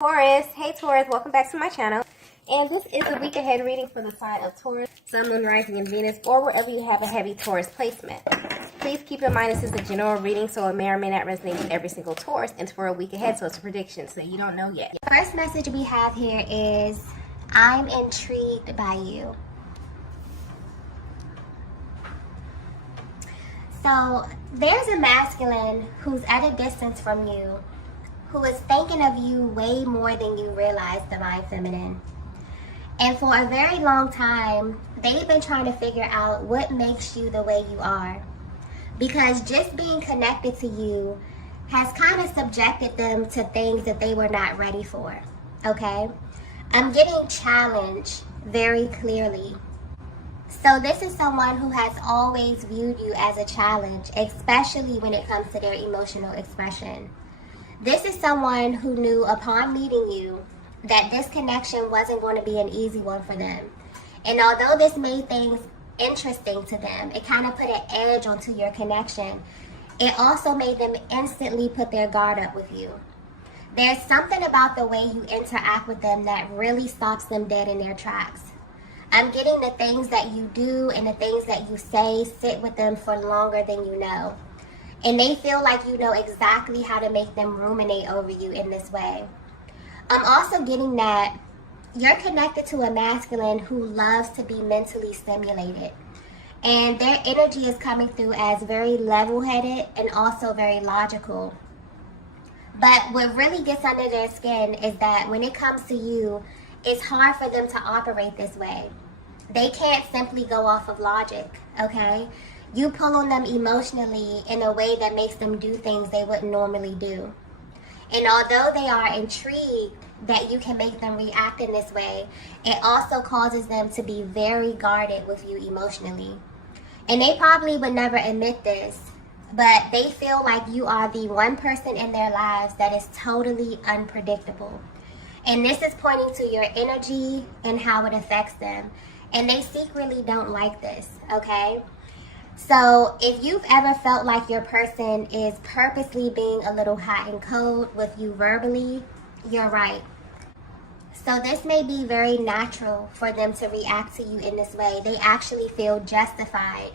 Taurus, hey Taurus, welcome back to my channel. And this is a week ahead reading for the sign of Taurus, Sun, Moon, Rising, and Venus, or wherever you have a heavy Taurus placement. Please keep in mind this is a general reading, so it may or may not resonate with every single Taurus. And it's for a week ahead, so it's a prediction, so you don't know yet. The first message we have here is, I'm intrigued by you. So there's a masculine who's at a distance from you, who is thinking of you way more than you realize, Divine Feminine. And for a very long time, they've been trying to figure out what makes you the way you are. Because just being connected to you has kind of subjected them to things that they were not ready for, okay? I'm getting challenged very clearly. So this is someone who has always viewed you as a challenge, especially when it comes to their emotional expression. This is someone who knew upon meeting you that this connection wasn't going to be an easy one for them. And although this made things interesting to them, it kind of put an edge onto your connection. It also made them instantly put their guard up with you. There's something about the way you interact with them that really stops them dead in their tracks. I'm getting the things that you do and the things that you say sit with them for longer than you know. And they feel like you know exactly how to make them ruminate over you in this way. I'm also getting that you're connected to a masculine who loves to be mentally stimulated. And their energy is coming through as very level-headed and also very logical. But what really gets under their skin is that when it comes to you, it's hard for them to operate this way. They can't simply go off of logic, okay? You pull on them emotionally in a way that makes them do things they wouldn't normally do. And although they are intrigued that you can make them react in this way, it also causes them to be very guarded with you emotionally. And they probably would never admit this, but they feel like you are the one person in their lives that is totally unpredictable. And this is pointing to your energy and how it affects them. And they secretly don't like this, okay? So if you've ever felt like your person is purposely being a little hot and cold with you verbally, you're right. So this may be very natural for them to react to you in this way. They actually feel justified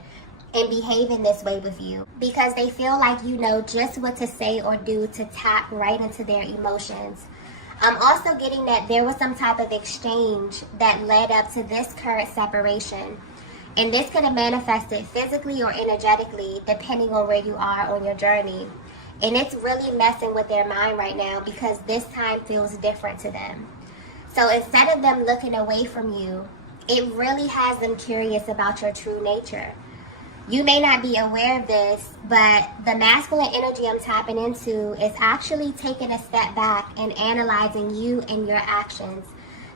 in behaving this way with you because they feel like you know just what to say or do to tap right into their emotions. I'm also getting that there was some type of exchange that led up to this current separation. And this could have manifested physically or energetically depending on where you are on your journey. And it's really messing with their mind right now because this time feels different to them. So instead of them looking away from you, it really has them curious about your true nature. You may not be aware of this, but the masculine energy I'm tapping into is actually taking a step back and analyzing you and your actions.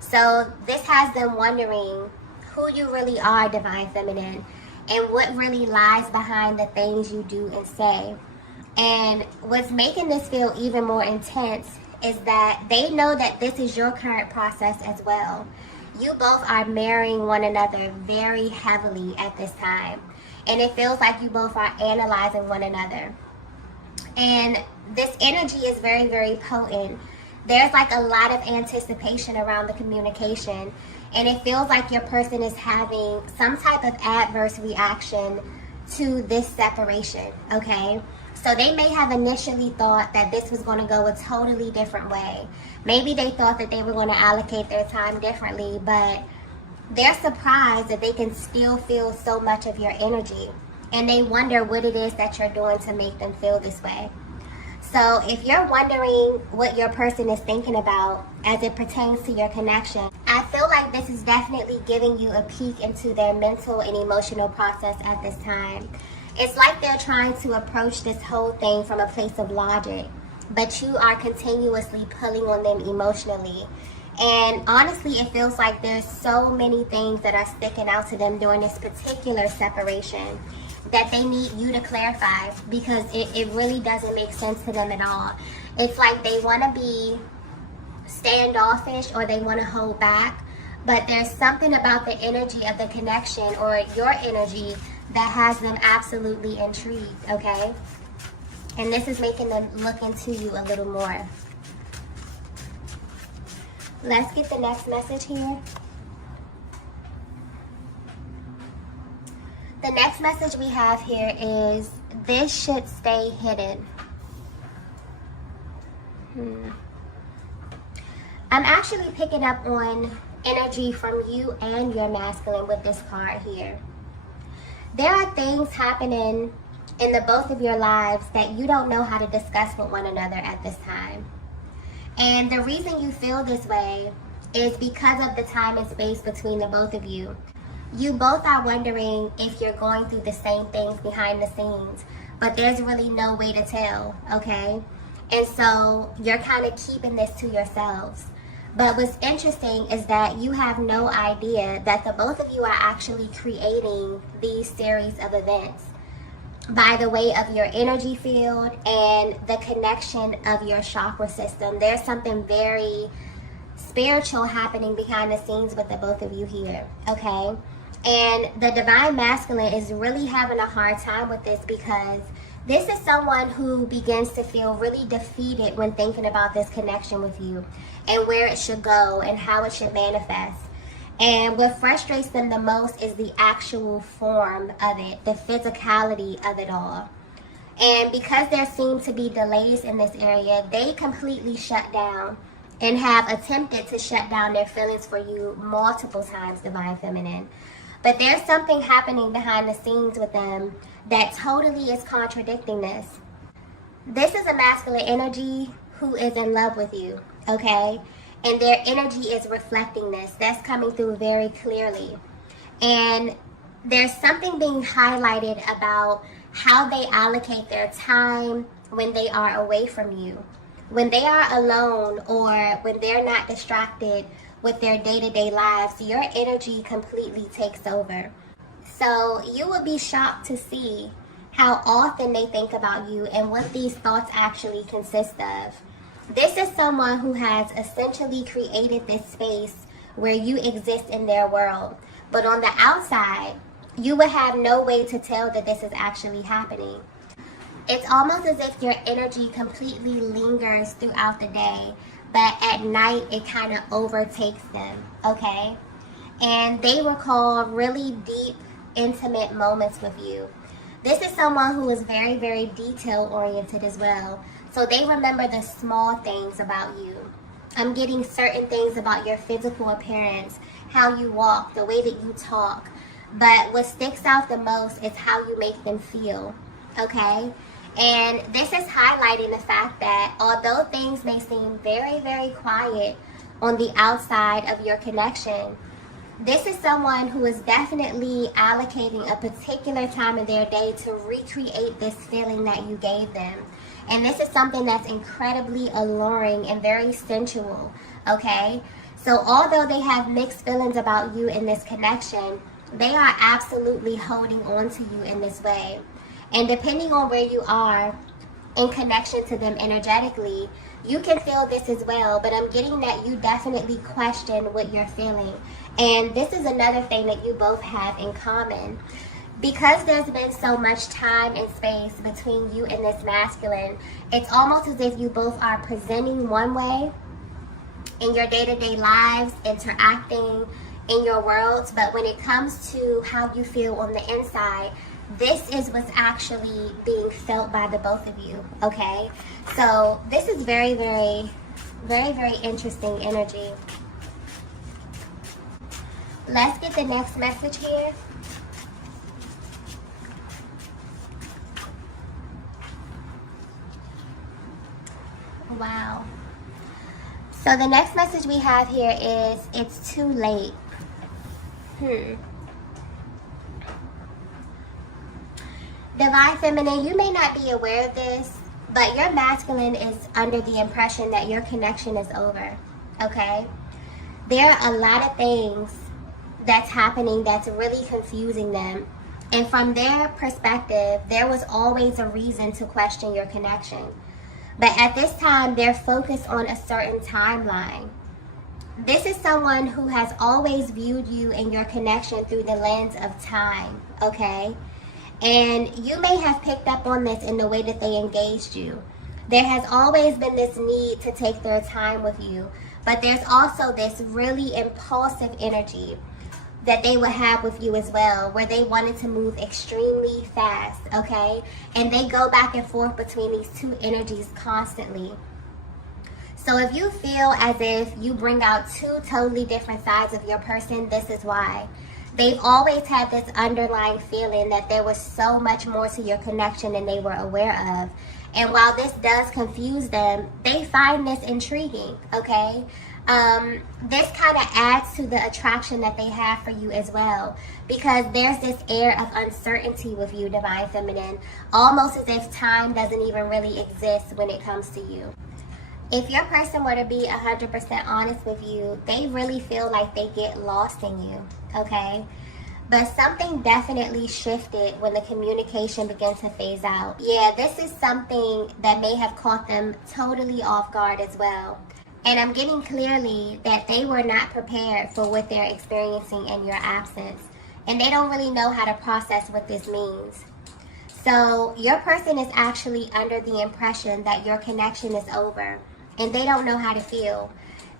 So this has them wondering who you really are, Divine Feminine, and what really lies behind the things you do and say. And what's making this feel even more intense is that they know that this is your current process as well. You both are marrying one another very heavily at this time. And it feels like you both are analyzing one another. And this energy is very, very potent. There's like a lot of anticipation around the communication. And it feels like your person is having some type of adverse reaction to this separation, okay? So they may have initially thought that this was going to go a totally different way. Maybe they thought that they were going to allocate their time differently, but they're surprised that they can still feel so much of your energy. And they wonder what it is that you're doing to make them feel this way. So if you're wondering what your person is thinking about as it pertains to your connection, I feel like this is definitely giving you a peek into their mental and emotional process at this time. It's like they're trying to approach this whole thing from a place of logic, but you are continuously pulling on them emotionally. And honestly, it feels like there's so many things that are sticking out to them during this particular separation that they need you to clarify because it really doesn't make sense to them at all. It's like they want to be standoffish or they want to hold back, but there's something about the energy of the connection or your energy that has them absolutely intrigued, okay? And this is making them look into you a little more. Let's get the next message here. The next message we have here is, this should stay hidden. I'm actually picking up on energy from you and your masculine with this card here. There are things happening in the both of your lives that you don't know how to discuss with one another at this time. And the reason you feel this way is because of the time and space between the both of you. You both are wondering if you're going through the same things behind the scenes, but there's really no way to tell, okay? And so you're kind of keeping this to yourselves. But what's interesting is that you have no idea that the both of you are actually creating these series of events by the way of your energy field and the connection of your chakra system. There's something very spiritual happening behind the scenes with the both of you here, okay? And the divine masculine is really having a hard time with this because this is someone who begins to feel really defeated when thinking about this connection with you and where it should go and how it should manifest. And what frustrates them the most is the actual form of it, the physicality of it all. And because there seem to be delays in this area, they completely shut down and have attempted to shut down their feelings for you multiple times, Divine Feminine. But there's something happening behind the scenes with them that totally is contradicting this. This is a masculine energy who is in love with you, okay? And their energy is reflecting this. That's coming through very clearly. And there's something being highlighted about how they allocate their time when they are away from you. When they are alone or when they're not distracted with their day-to-day lives, your energy completely takes over. So you will be shocked to see how often they think about you and what these thoughts actually consist of. This is someone who has essentially created this space where you exist in their world. But on the outside, you would have no way to tell that this is actually happening. It's almost as if your energy completely lingers throughout the day, but at night it kind of overtakes them, okay? And they recall really deep, intimate moments with you. This is someone who is very, very detail-oriented as well. So they remember the small things about you. I'm getting certain things about your physical appearance, how you walk, the way that you talk. But what sticks out the most is how you make them feel, okay? And this is highlighting the fact that although things may seem very, very quiet on the outside of your connection, this is someone who is definitely allocating a particular time of their day to recreate this feeling that you gave them. And this is something that's incredibly alluring and very sensual, okay? So although they have mixed feelings about you in this connection, they are absolutely holding on to you in this way. And depending on where you are in connection to them energetically, you can feel this as well. But I'm getting that you definitely question what you're feeling. And this is another thing that you both have in common. Because there's been so much time and space between you and this masculine, it's almost as if you both are presenting one way in your day-to-day lives, interacting in your worlds, but when it comes to how you feel on the inside, this is what's actually being felt by the both of you, okay? So this is very, very, very, very interesting energy. Let's get the next message here. Wow. So the next message we have here is, it's too late. Divine Feminine, you may not be aware of this, but your masculine is under the impression that your connection is over, okay? There are a lot of things that's happening that's really confusing them. And from their perspective, there was always a reason to question your connection. But at this time, they're focused on a certain timeline. This is someone who has always viewed you and your connection through the lens of time, okay? And you may have picked up on this in the way that they engaged you. There has always been this need to take their time with you. But there's also this really impulsive energy that they would have with you as well, where they wanted to move extremely fast, okay? And they go back and forth between these two energies constantly. So if you feel as if you bring out two totally different sides of your person, this is why. They've always had this underlying feeling that there was so much more to your connection than they were aware of. And while this does confuse them, they find this intriguing, okay? This kind of adds to the attraction that they have for you as well, because there's this air of uncertainty with you, Divine Feminine, almost as if time doesn't even really exist when it comes to you. If your person were to be 100% honest with you, they really feel like they get lost in you, okay? But something definitely shifted when the communication began to phase out. Yeah, this is something that may have caught them totally off guard as well. And I'm getting clearly that they were not prepared for what they're experiencing in your absence. And they don't really know how to process what this means. So your person is actually under the impression that your connection is over. And they don't know how to feel.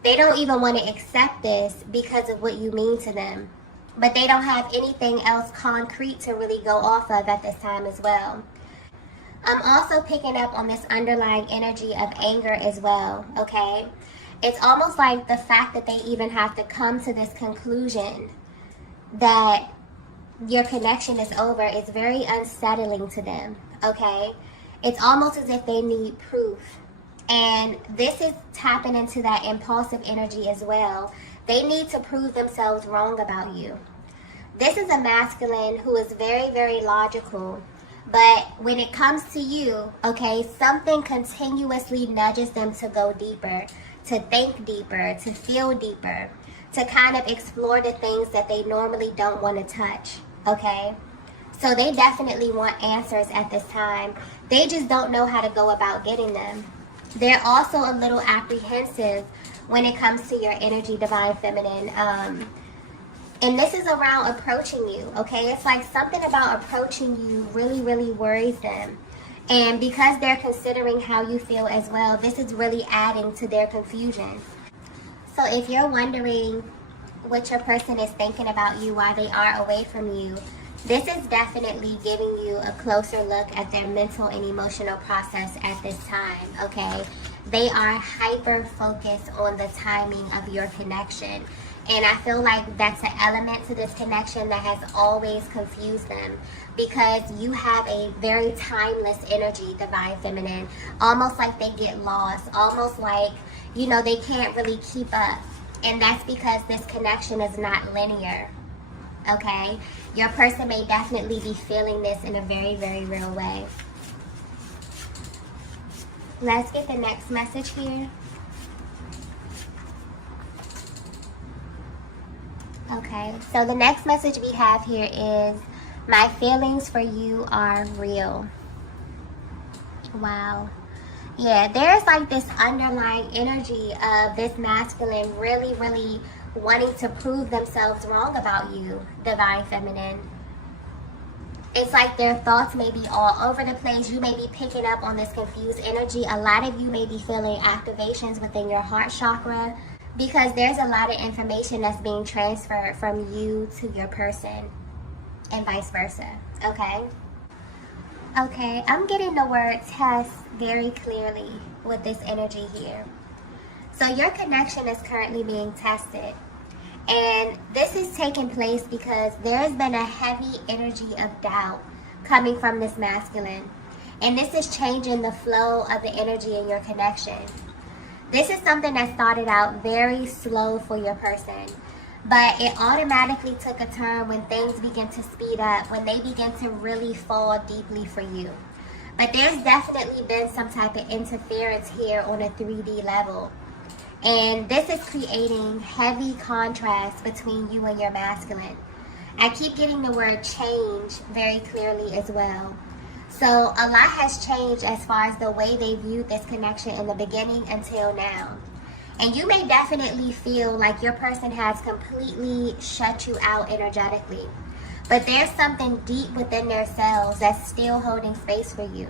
They don't even want to accept this because of what you mean to them. But they don't have anything else concrete to really go off of at this time as well. I'm also picking up on this underlying energy of anger as well, okay? It's almost like the fact that they even have to come to this conclusion that your connection is over is very unsettling to them, okay? It's almost as if they need proof. And this is tapping into that impulsive energy as well. They need to prove themselves wrong about you. This is a masculine who is very, very logical. But when it comes to you, okay, something continuously nudges them to go deeper, to think deeper, to feel deeper, to kind of explore the things that they normally don't want to touch, okay? So they definitely want answers at this time. They just don't know how to go about getting them. They're also a little apprehensive when it comes to your energy, Divine Feminine. And this is around approaching you, okay? It's like something about approaching you really, really worries them. And because they're considering how you feel as well, this is really adding to their confusion. So if you're wondering what your person is thinking about you while they are away from you, this is definitely giving you a closer look at their mental and emotional process at this time, okay? They are hyper-focused on the timing of your connection. And I feel like that's an element to this connection that has always confused them, because you have a very timeless energy, Divine Feminine. Almost like they get lost, almost like, you know, they can't really keep up. And that's because this connection is not linear, okay? Your person may definitely be feeling this in a very, very real way. Let's get the next message here. Okay, so the next message we have here is, my feelings for you are real. Wow. Yeah, there's like this underlying energy of this masculine really, really wanting to prove themselves wrong about you, Divine Feminine. It's like their thoughts may be all over the place. You may be picking up on this confused energy. A lot of you may be feeling activations within your heart chakra, because there's a lot of information that's being transferred from you to your person and vice versa, okay? Okay, I'm getting the word test very clearly with this energy here. So your connection is currently being tested. And this is taking place because there's been a heavy energy of doubt coming from this masculine. And this is changing the flow of the energy in your connection. This is something that started out very slow for your person, but it automatically took a turn when things begin to speed up, when they begin to really fall deeply for you. But there's definitely been some type of interference here on a 3D level. And this is creating heavy contrast between you and your masculine. I keep getting the word change very clearly as well. So a lot has changed as far as the way they viewed this connection in the beginning until now. And you may definitely feel like your person has completely shut you out energetically. But there's something deep within themselves that's still holding space for you.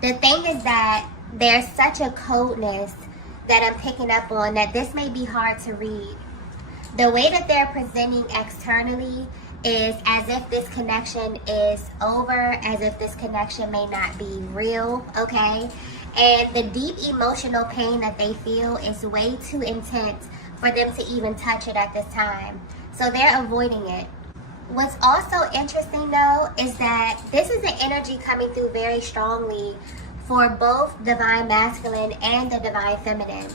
The thing is that there's such a coldness that I'm picking up on, that this may be hard to read. The way that they're presenting externally is as if this connection is over, as if this connection may not be real, okay? And the deep emotional pain that they feel is way too intense for them to even touch it at this time. So they're avoiding it. What's also interesting though is that this is an energy coming through very strongly for both divine masculine and the divine feminine.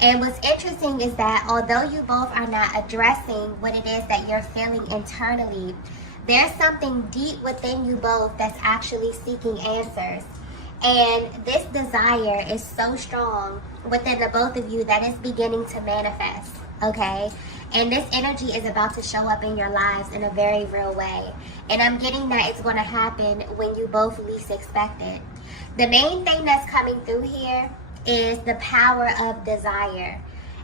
And what's interesting is that although you both are not addressing what it is that you're feeling internally, there's something deep within you both that's actually seeking answers. And this desire is so strong within the both of you that it's beginning to manifest, okay? And this energy is about to show up in your lives in a very real way. And I'm getting that it's going to happen when you both least expect it. The main thing that's coming through here is the power of desire.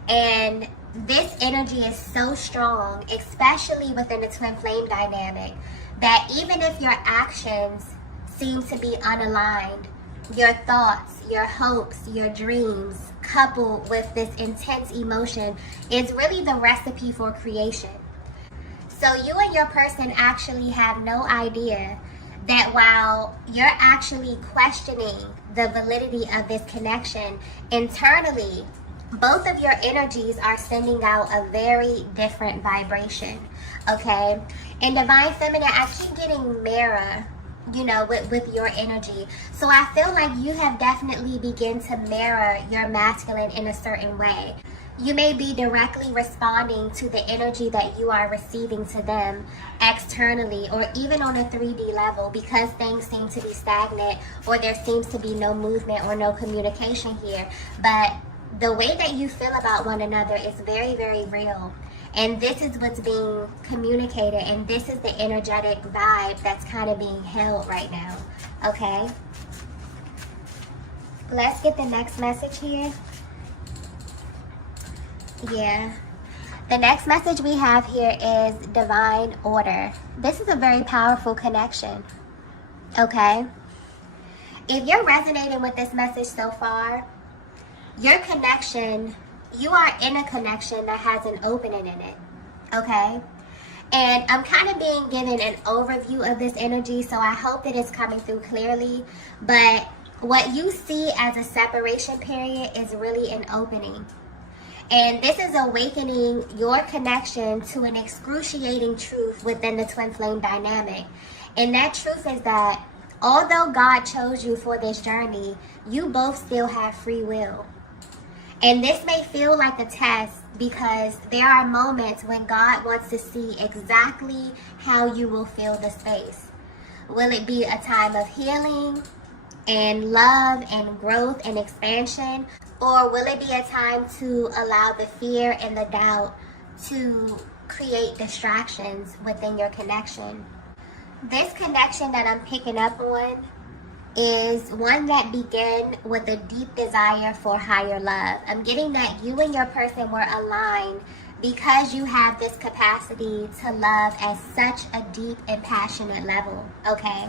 And this energy is so strong, especially within the twin flame dynamic, that even if your actions seem to be unaligned, your thoughts, your hopes, your dreams, coupled with this intense emotion, is really the recipe for creation. So you and your person actually have no idea that while you're actually questioning the validity of this connection, internally, both of your energies are sending out a very different vibration, okay? In divine feminine, I keep getting mirror, you know, with your energy. So I feel like you have definitely begun to mirror your masculine in a certain way. You may be directly responding to the energy that you are receiving to them externally, or even on a 3D level, because things seem to be stagnant, or there seems to be no movement or no communication here. But the way that you feel about one another is very, very real. And this is what's being communicated, and this is the energetic vibe that's kind of being held right now, okay? Let's get the next message here. Yeah. The next message we have here is divine order. This is a very powerful connection, okay? If you're resonating with this message so far, your connection, you are in a connection that has an opening in it, okay? And I'm kind of being given an overview of this energy, so I hope that it's coming through clearly. But what you see as a separation period is really an opening. And this is awakening your connection to an excruciating truth within the twin flame dynamic. And that truth is that although God chose you for this journey, you both still have free will. And this may feel like a test because there are moments when God wants to see exactly how you will fill the space. Will it be a time of healing and love and growth and expansion? Or will it be a time to allow the fear and the doubt to create distractions within your connection? This connection that I'm picking up on is one that began with a deep desire for higher love. I'm getting that you and your person were aligned because you have this capacity to love at such a deep and passionate level, okay?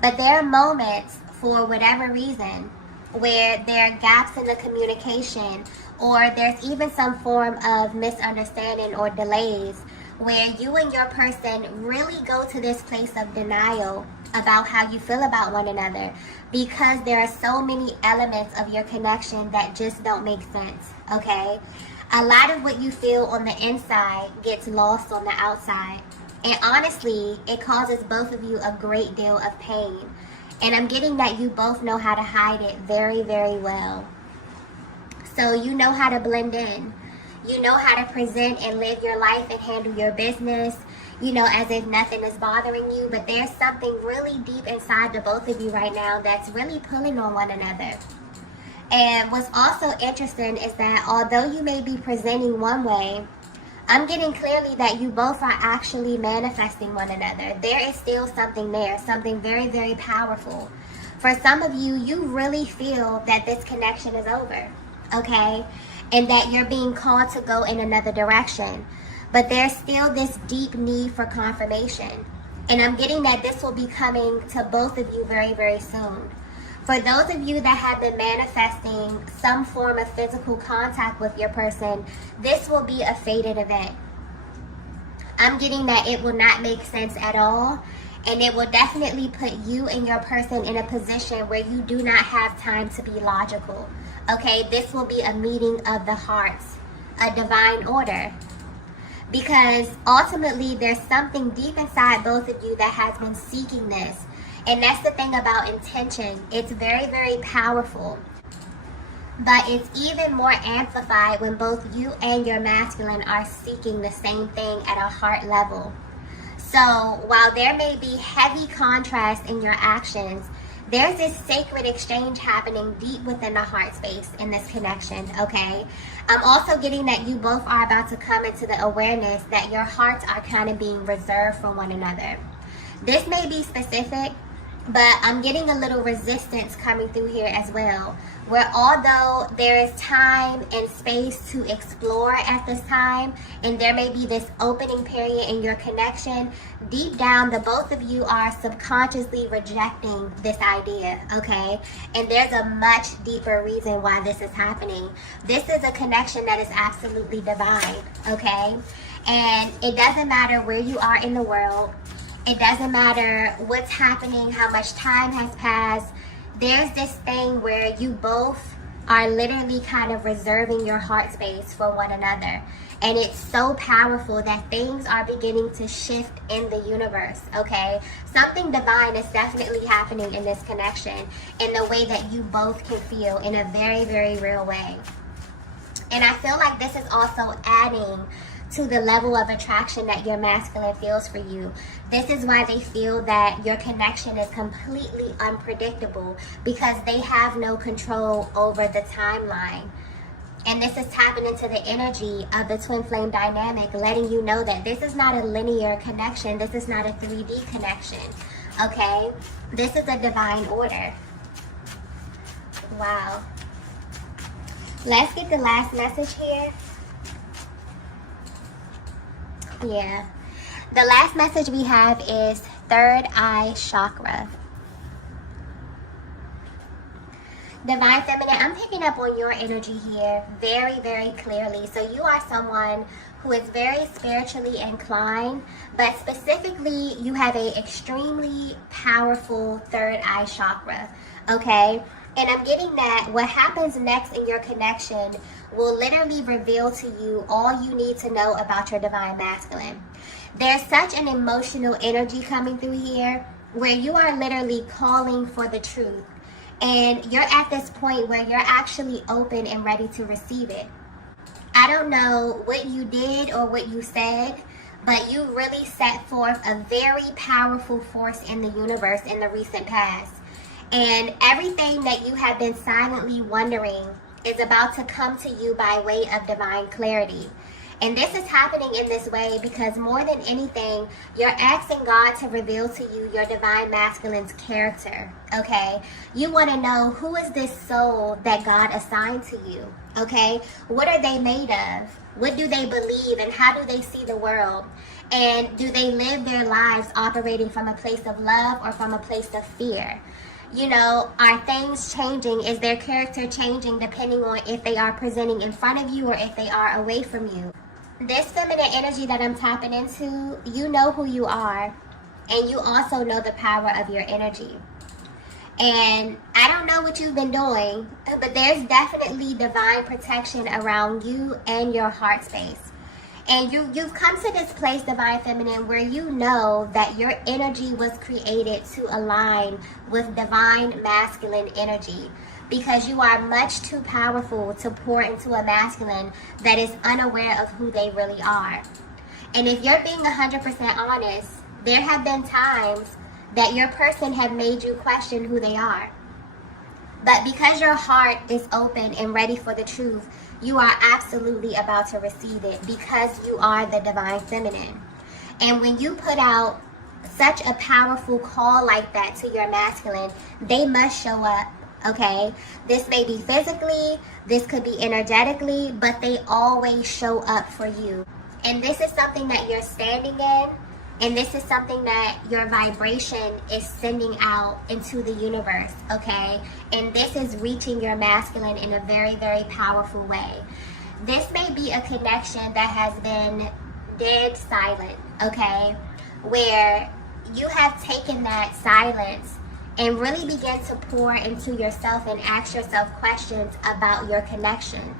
But there are moments, for whatever reason, where there are gaps in the communication, or there's even some form of misunderstanding or delays, where you and your person really go to this place of denial about how you feel about one another, because there are so many elements of your connection that just don't make sense, okay? A lot of what you feel on the inside gets lost on the outside, and honestly, it causes both of you a great deal of pain. And I'm getting that you both know how to hide it very, very well. So you know how to blend in. You know how to present and live your life and handle your business, you know, as if nothing is bothering you. But there's something really deep inside the both of you right now that's really pulling on one another. And what's also interesting is that although you may be presenting one way, I'm getting clearly that you both are actually manifesting one another. There is still something there, something very, very powerful. For some of you, you really feel that this connection is over, okay? And that you're being called to go in another direction. But there's still this deep need for confirmation. And I'm getting that this will be coming to both of you very, very soon. For those of you that have been manifesting some form of physical contact with your person, this will be a fated event. I'm getting that it will not make sense at all, and it will definitely put you and your person in a position where you do not have time to be logical. Okay, this will be a meeting of the hearts, a divine order. Because ultimately there's something deep inside both of you that has been seeking this. And that's the thing about intention. It's very, very powerful. But it's even more amplified when both you and your masculine are seeking the same thing at a heart level. So while there may be heavy contrast in your actions, there's this sacred exchange happening deep within the heart space in this connection, okay? I'm also getting that you both are about to come into the awareness that your hearts are kind of being reserved for one another. This may be specific, but I'm getting a little resistance coming through here as well, where although there is time and space to explore at this time, and there may be this opening period in your connection, deep down the both of you are subconsciously rejecting this idea, okay? And there's a much deeper reason why this is happening. This is a connection that is absolutely divine, okay? And it doesn't matter where you are in the world. It doesn't matter what's happening, how much time has passed. There's this thing where you both are literally kind of reserving your heart space for one another. And it's so powerful that things are beginning to shift in the universe, okay? Something divine is definitely happening in this connection in the way that you both can feel in a very, very real way. And I feel like this is also adding to the level of attraction that your masculine feels for you. This is why they feel that your connection is completely unpredictable, because they have no control over the timeline. And this is tapping into the energy of the twin flame dynamic, letting you know that this is not a linear connection. This is not a 3D connection, okay? This is a divine order. Wow. Let's get the last message here. Yeah. The last message we have is third eye chakra. Divine Feminine, I'm picking up on your energy here very, very clearly. So you are someone who is very spiritually inclined, but specifically you have an extremely powerful third eye chakra, okay? And I'm getting that what happens next in your connection will literally reveal to you all you need to know about your divine masculine. There's such an emotional energy coming through here where you are literally calling for the truth. And you're at this point where you're actually open and ready to receive it. I don't know what you did or what you said, but you really set forth a very powerful force in the universe in the recent past. And everything that you have been silently wondering is about to come to you by way of divine clarity. And this is happening in this way because more than anything, you're asking God to reveal to you your divine masculine's character, okay? You want to know, who is this soul that God assigned to you, okay? What are they made of? What do they believe, and how do they see the world? And do they live their lives operating from a place of love or from a place of fear? You know, are things changing? Is their character changing depending on if they are presenting in front of you or if they are away from you? This feminine energy that I'm tapping into, you know who you are, and you also know the power of your energy. And I don't know what you've been doing, but there's definitely divine protection around you and your heart space. And you've come to this place, Divine Feminine, where you know that your energy was created to align with divine masculine energy, because you are much too powerful to pour into a masculine that is unaware of who they really are. And if you're being 100% honest, there have been times that your person have made you question who they are. But because your heart is open and ready for the truth, you are absolutely about to receive it, because you are the Divine Feminine. And when you put out such a powerful call like that to your masculine, they must show up, okay? This may be physically, this could be energetically, but they always show up for you. And this is something that you're standing in And this is something that your vibration is sending out into the universe, okay? And this is reaching your masculine in a very, very powerful way. This may be a connection that has been dead silent, okay? Where you have taken that silence and really begin to pour into yourself and ask yourself questions about your connection.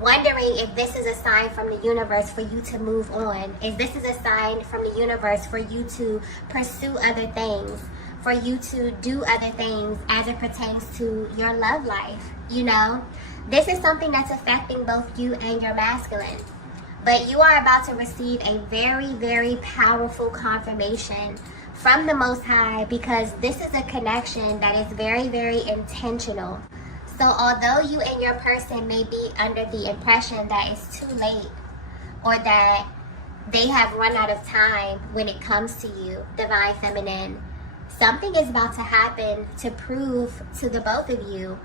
Wondering if this is a sign from the universe for you to move on. If this is a sign from the universe for you to pursue other things, for you to do other things as it pertains to your love life, you know? This is something that's affecting both you and your masculine. But you are about to receive a very, very powerful confirmation from the Most High, because this is a connection that is very, very intentional. So although you and your person may be under the impression that it's too late, or that they have run out of time when it comes to you, Divine Feminine, something is about to happen to prove to the both of you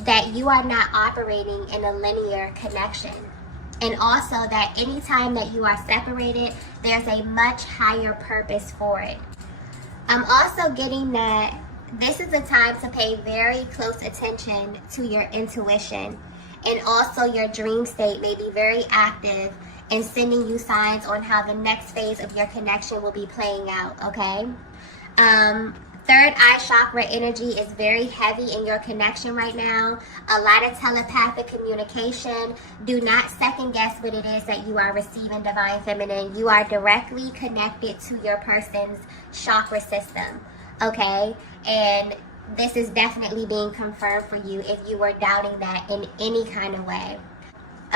that you are not operating in a linear connection. And also that anytime that you are separated, there's a much higher purpose for it. I'm also getting that this is a time to pay very close attention to your intuition, and also your dream state may be very active and sending you signs on how the next phase of your connection will be playing out, okay? Third eye chakra energy is very heavy in your connection right now. A lot of telepathic communication. Do not second guess what it is that you are receiving, Divine Feminine. You are directly connected to your person's chakra system, okay? And this is definitely being confirmed for you if you were doubting that in any kind of way.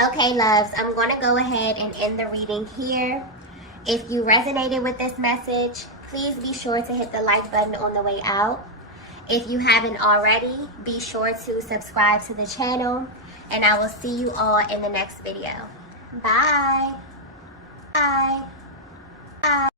Okay, loves, I'm going to go ahead and end the reading here. If you resonated with this message, please be sure to hit the like button on the way out. If you haven't already, be sure to subscribe to the channel, and I will see you all in the next video. Bye.